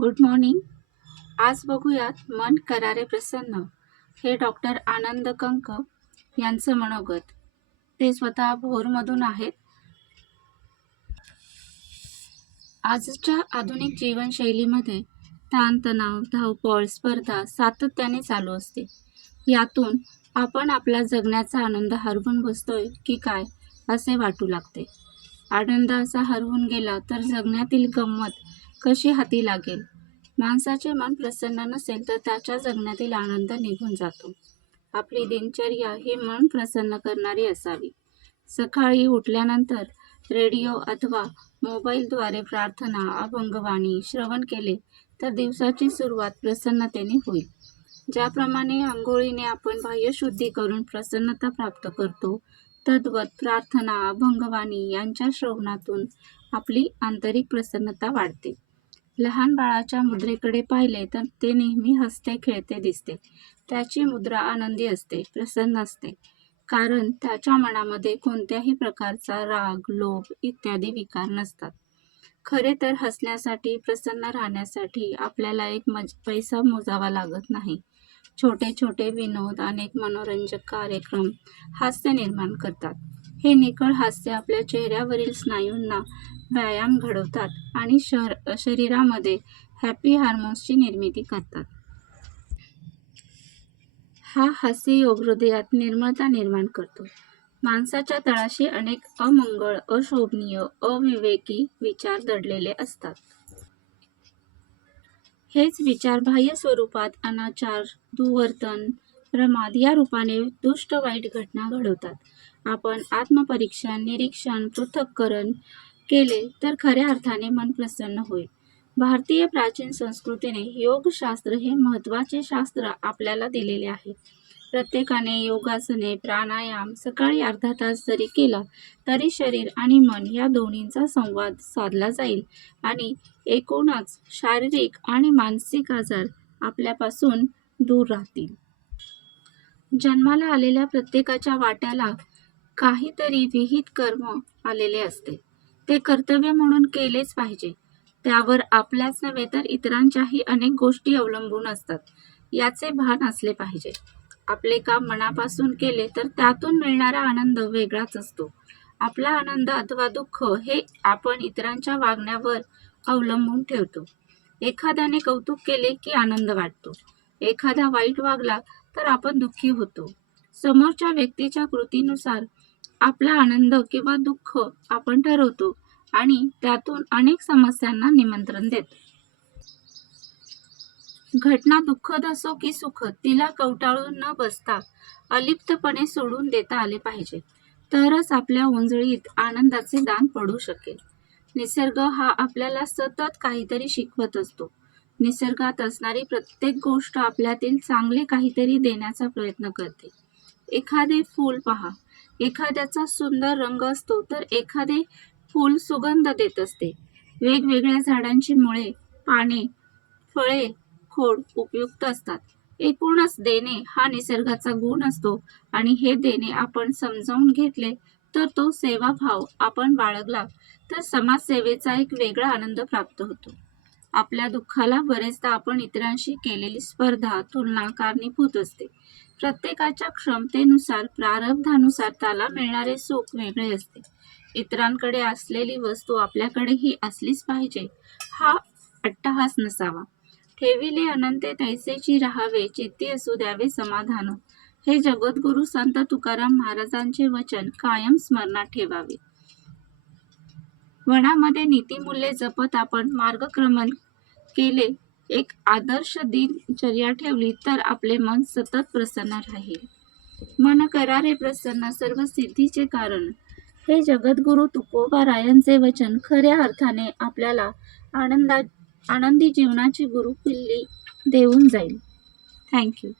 Good morning. आज बघूयात मन करारे प्रसन्न हे डॉक्टर आनंद कंक यांचं मनोगत. ते स्वतः भोरमधून आहेत. आजच्या आधुनिक जीवनशैलीमध्ये ताणतणाव धावपळ स्पर्धा सातत्याने चालू असते. यातून आपण आपला जगण्याचा आनंद हरवून बसतोय की काय असे वाटू लागते. आनंद असा हरवून गेला तर जगण्यातील गंमत कशी हाती लागेल? माणसाचे मन प्रसन्न नसेल तर त्याच्या जगण्यातील आनंद निघून जातो. आपली दिनचर्या ही मन प्रसन्न करणारी असावी. सकाळी उठल्यानंतर रेडिओ अथवा मोबाईलद्वारे प्रार्थना अभंगवाणी श्रवण केले तर दिवसाची सुरुवात प्रसन्नतेने होईल. ज्याप्रमाणे आंघोळीने आपण बाह्यशुद्धी करून प्रसन्नता प्राप्त करतो तद्वत प्रार्थना अभंगवाणी यांच्या श्रवणातून आपली आंतरिक प्रसन्नता वाढते. लहान बाळाच्या मुद्रेकडे पाहिले तर ते नेहमी हसते खेळते दिसते. त्याची मुद्रा आनंदी असते प्रसन्न असते. कारण त्याच्या मनामध्ये कोणत्याही प्रकारचा राग लोभ इत्यादी विकार नसतात. खरे तर हसण्यासाठी प्रसन्न राहण्यासाठी आपल्याला एक मज पैसा मोजावा लागत नाही. छोटे छोटे विनोद अनेक मनोरंजक कार्यक्रम हास्य निर्माण करतात. हे निकळ हास्य आपल्या चेहऱ्यावरील स्नायूंना व्यायाम घडवतात आणि शहर शरीरामध्ये हॅपी हार्मोन्सची निर्मिती करतात. हा हास्ययोग हृदयात निर्मळता निर्माण करतो. माणसाच्या तळाशी अनेक अमंगळ अशोभनीय अविवेकी विचार दडलेले असतात. हेच विचार बाह्य स्वरूपात अनाचार दुवर्तन प्रमाद या रूपाने दुष्ट वाईट घटना घडवतात. आपण आत्मपरीक्षण निरीक्षण पृथक्करण केले तर खऱ्या अर्थाने मन प्रसन्न होईल. भारतीय प्राचीन संस्कृतीने योगशास्त्र हे महत्त्वाचे शास्त्र आपल्याला दिलेले आहे. प्रत्येकाने योगासने प्राणायाम सकाळी अर्धा तास जरी केला तरी शरीर आणि मन या दोन्हींचा संवाद साधला जाईल आणि एकूणच शारीरिक आणि मानसिक आजार आपल्यापासून दूर राहतील. जन्माला आलेल्या प्रत्येकाच्या वाट्याला काहीतरी विहित कर्म आलेले असते. ते कर्तव्य म्हणून केलेच पाहिजे. त्यावर आपल्याच नव्हे तर इतरांच्याही अनेक गोष्टी अवलंबून असतात. याचे भान असले पाहिजे. आपले काम मनापासून केले तर त्यातून मिळणारा आनंद वेगळाच असतो. आपला आनंद अथवा दुःख हे आपण इतरांच्या वागण्यावर अवलंबून ठेवतो. एखाद्याने कौतुक केले की आनंद वाटतो. एखादा वाईट वागला तर आपण दुःखी होतो. समोरच्या व्यक्तीच्या कृतीनुसार आपला आनंद किंवा दुःख आपण ठरवतो आणि त्यातून अनेक समस्यांना निमंत्रण देतो. घटना दुःखद असो की सुखद तिला कवटाळून न बसता अलिप्तपणे सोडून देता आले पाहिजे. तरच आपल्या ओंजळीत आनंदाचे दान पडू शकेल. निसर्ग हा आपल्याला सतत काहीतरी शिकवत असतो. निसर्गात असणारी प्रत्येक गोष्ट आपल्यातील चांगले काहीतरी देण्याचा प्रयत्न करते. एखादे फूल पहा. एखाद्याचा सुंदर रंग असतो तर एखादे फूल सुगंध देत असते. वेगवेगळ्या झाडांची मुळे पाने फळे खोड उपयुक्त असतात. एकूणच देणे हा निसर्गाचा गुण असतो आणि हे देणे आपण समजावून घेतले तर तो सेवाभाव आपण बाळगला तर समाजसेवेचा एक वेगळा आनंद प्राप्त होतो. आपल्या दुःखाला बरेचदा आपण इतरांशी केलेली स्पर्धा तुलना कारणीभूत असते. प्रत्येकाच्या क्षमतेनुसार प्रारब्धानुसार त्याला मिळणारे सुख वेगळे असते. इतरांकडे असलेली वस्तू आपल्याकडेही असलीच पाहिजे हा अट्टहास नसावा. ठेविले अनंते तैसेची राहावे चित्ती असू द्यावे समाधान. हे जगद्गुरु संत तुकाराम महाराजांचे वचन कायम स्मरणात ठेवावे. वनामध्ये नीतिमूल्ये जपत आपण मार्गक्रमण केले एक आदर्श दिनचर्या ठेवली तर आपले मन सतत प्रसन्न राहील. मन करारे प्रसन्न सर्व सिद्धीचे कारण. हे जगद्गुरु तुकोबारायांचे वचन खऱ्या अर्थाने आपल्याला आनंदा आनंदी जीवनाची गुरुकिल्ली देऊन जाईल. थँक्यू